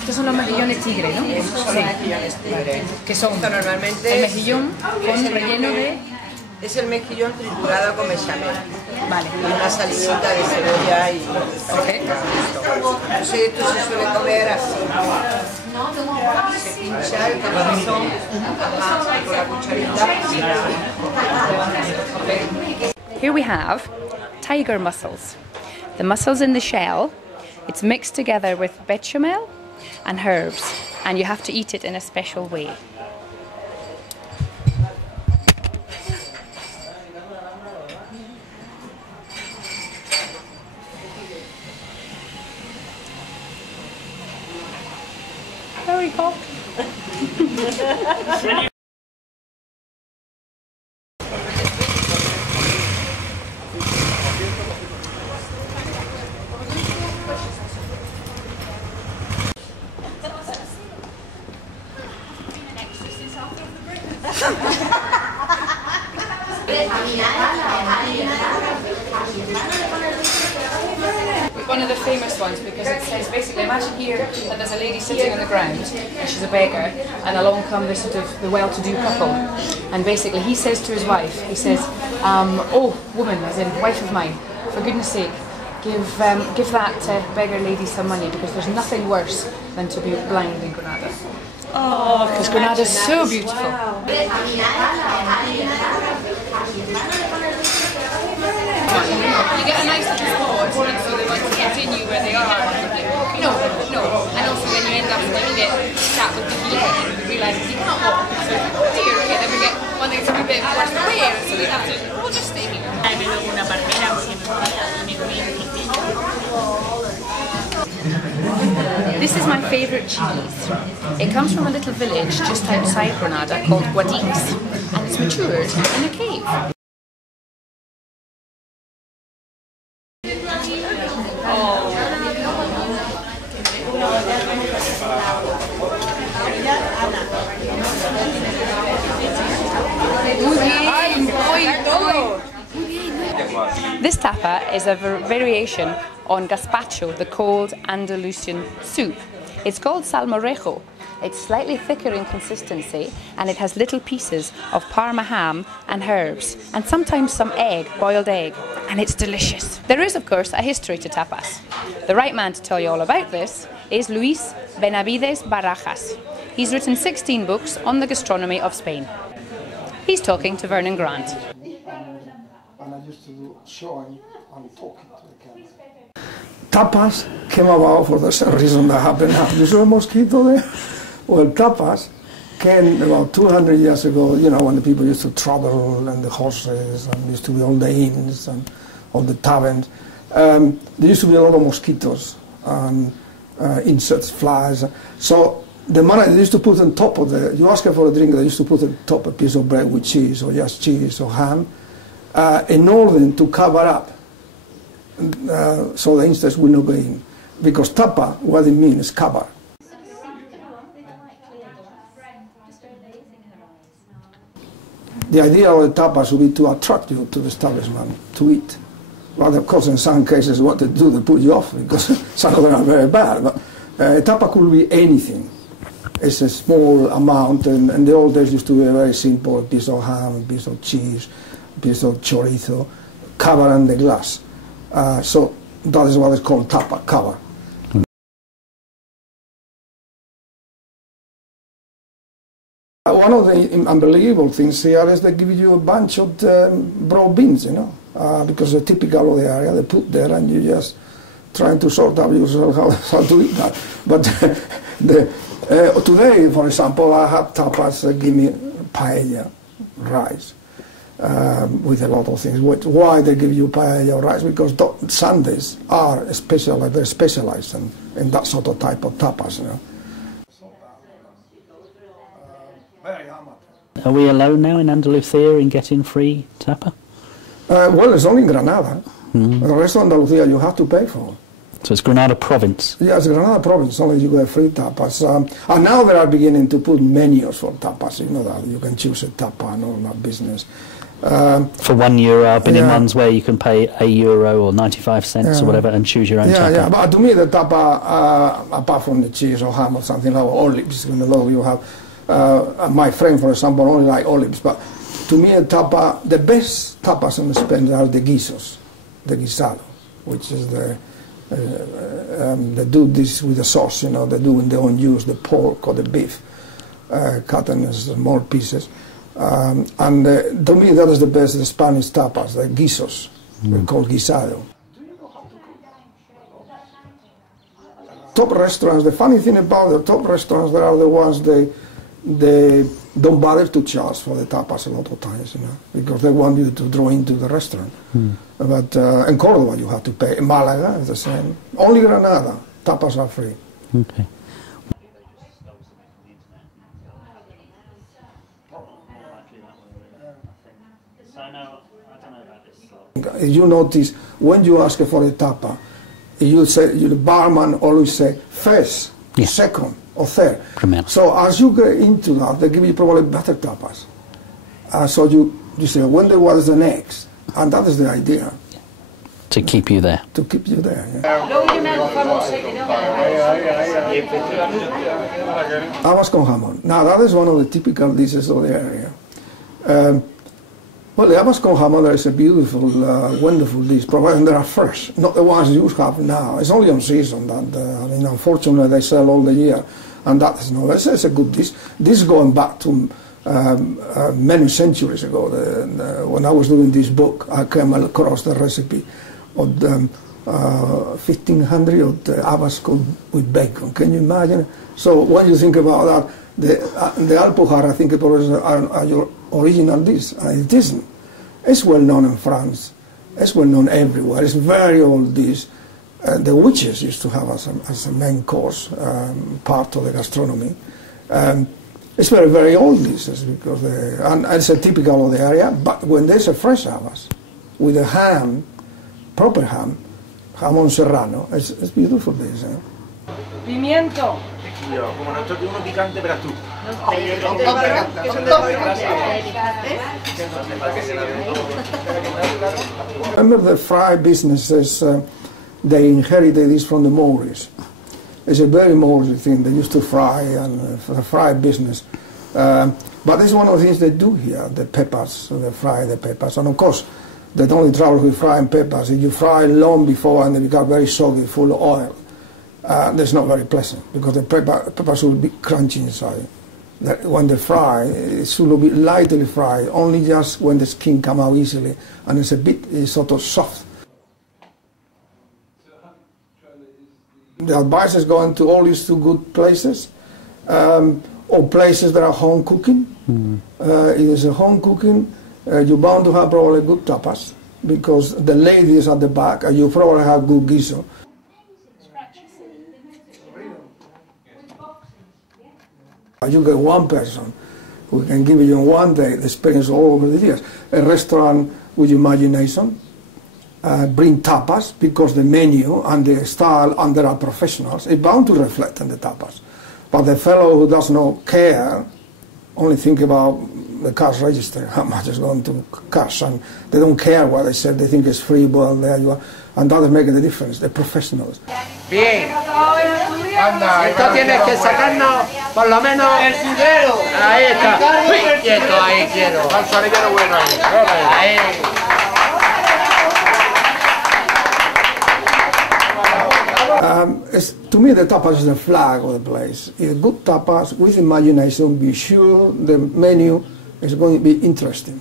Estos son los mejillones tigre, ¿no? Estos son los mejillones tigre. Que son Esto normalmente el mejillón con relleno de... Es el mejillón triturado con bechamel. Vale. Y una salsita de cebolla y... Okay. Sí, esto se suele comer así. Se pincha el caparazón con la cucharita. Here we have tiger mussels. The mussels in the shell, it's mixed together with bechamel and herbs, and you have to eat it in a special way. Very hot. One of the famous ones, because it says basically, imagine here that there's a lady sitting on the ground and she's a beggar, and along come this sort of the well-to-do couple, and basically he says to his wife, he says, oh woman, as in wife of mine, for goodness sake, give that beggar lady some money, because there's nothing worse than to be blind in Granada. Oh, because Granada is so beautiful. Wow. You get a nice little spot, so they want to continue where they are. No, and also then you end up doing it chat with people and you realise you can't walk. So oh dear, okay, then we get one that's a bit worse for wear, so we have to, we'll just stay here. This is my favourite cheese. It comes from a little village just outside Granada called Guadix, and it's matured in a cave. This tapa is a variation on gazpacho, the cold Andalusian soup. It's called salmorejo. It's slightly thicker in consistency, and it has little pieces of Parma ham and herbs, and sometimes some egg, boiled egg, and it's delicious. There is, of course, a history to tapas. The right man to tell you all about this is Luis Benavides Barajas. He's written 16 books on the gastronomy of Spain. He's talking to Vernon Grant. And I used to do showing and talking to the camera. Tapas came about for the same reason that happened now. You saw a mosquito there? Well, tapas came about 200 years ago, you know, when the people used to travel and the horses and used to be all the inns and all the taverns. There used to be a lot of mosquitoes and insects, flies. So the money they used to put on top of the, you ask her for a drink, they used to put on top a piece of bread with cheese or just cheese or ham in order to cover up so the insects will not go in. Because tapa, what it means is cover. The idea of the tapas would be to attract you to the establishment, to eat. Well, of course, in some cases, what they do, they put you off, because some of them are very bad. But tapa could be anything. It's a small amount, and in the old days used to be very simple, a piece of ham, a piece of cheese, a piece of chorizo, cover in the glass. So that is what is called tapa, cover. One of the unbelievable things here is they give you a bunch of broad beans, you know, because they're typical of the area. They put there and you just trying to sort out yourself how to eat that. But today, for example, I had tapas give me paella, rice, with a lot of things. Why they give you paella rice? Because Sundays are very specialized in that sort of type of tapas, you know. Are we alone now in Andalusia in getting free tapa? Well, it's only in Granada. The rest of Andalusia you have to pay for. So it's Granada province? Yes, Granada province, only you get free tapas. And now they are beginning to put menus for tapas, you know that. You can choose a tapa and all that business. For €1, I've been in ones where you can pay €1 or 95 cents or whatever and choose your own tapa. Yeah, but to me the tapa, apart from the cheese or ham or something like olives, in the law you have, my friend for example only like olives, but to me a tapa, the best tapas in Spain are the guisos, the guisado, which is they do this with the sauce, you know, they do in their own use, the pork or the beef, cut in small pieces. And to me that is the best, the Spanish tapas, the guisos, they're called guisado. Top restaurants, the funny thing about the top restaurants, they are the ones they don't bother to charge for the tapas a lot of times, you know, because they want you to draw into the restaurant. But in Cordoba you have to pay. In Malaga it's the same. Only Granada, tapas are free. Okay. You notice when you ask for a tapa, you say the barman always say first, second, or third. Primero. So as you get into that, they give you probably better tapas. So you say when what is the next, and that is the idea. To keep you there. To keep you there. Yeah. Habas con jamón. Now that is one of the typical dishes of the area. Well, the habas con jamón, there is a beautiful, wonderful dish, provided they are fresh, not the ones you have now. It's only on season. That I mean, unfortunately, they sell all the year, and that is no. It's a good dish. This is going back to many centuries ago. When I was doing this book, I came across the recipe of 1500 of the habas with bacon. Can you imagine? So when you think about that, the Alpujarra, I think it was your original dish. It isn't. It's well known in France. It's well known everywhere. It's very old dish. The witches used to have as a main course, part of the gastronomy. It's very, very old dishes because and it's a typical of the area. But when there's a fresh habas with a ham, proper ham, jamón serrano, it's beautiful dish. Pimiento. Como no toque uno picante, verás tú. Remember the fry businesses, they inherited this from the Moors. It's a very Moorish thing. They used to fry and fry business. But it's one of the things they do here, the peppers, they fry the peppers. And of course, the only trouble with frying peppers is you fry long before and they become very soggy, full of oil. That's not very pleasant because the peppers will be crunchy inside. When they fry, it should be lightly fried, only just when the skin comes out easily and it's sort of soft. The advice is going to always to good places or places that are home cooking. It is a home cooking, you're bound to have probably good tapas because the ladies at the back, you probably have good guiso. You get one person who can give you in one day the experience all over the years. A restaurant with imagination, bring tapas because the menu and the style and there are professionals, it's bound to reflect on the tapas. But the fellow who does not care, only think about the cash register, how much is going to cash, and they don't care what they said, they think it's free, well, there you are. And that is making the difference, the professionals. Bien. Anda, esto tienes que sacarnos por lo menos el sudero. Ahí está. Quieto, ahí quiero. Salsarillero bueno ahí. To me, the tapas is the flag of the place. It's good tapas with imagination. Be sure the menu is going to be interesting.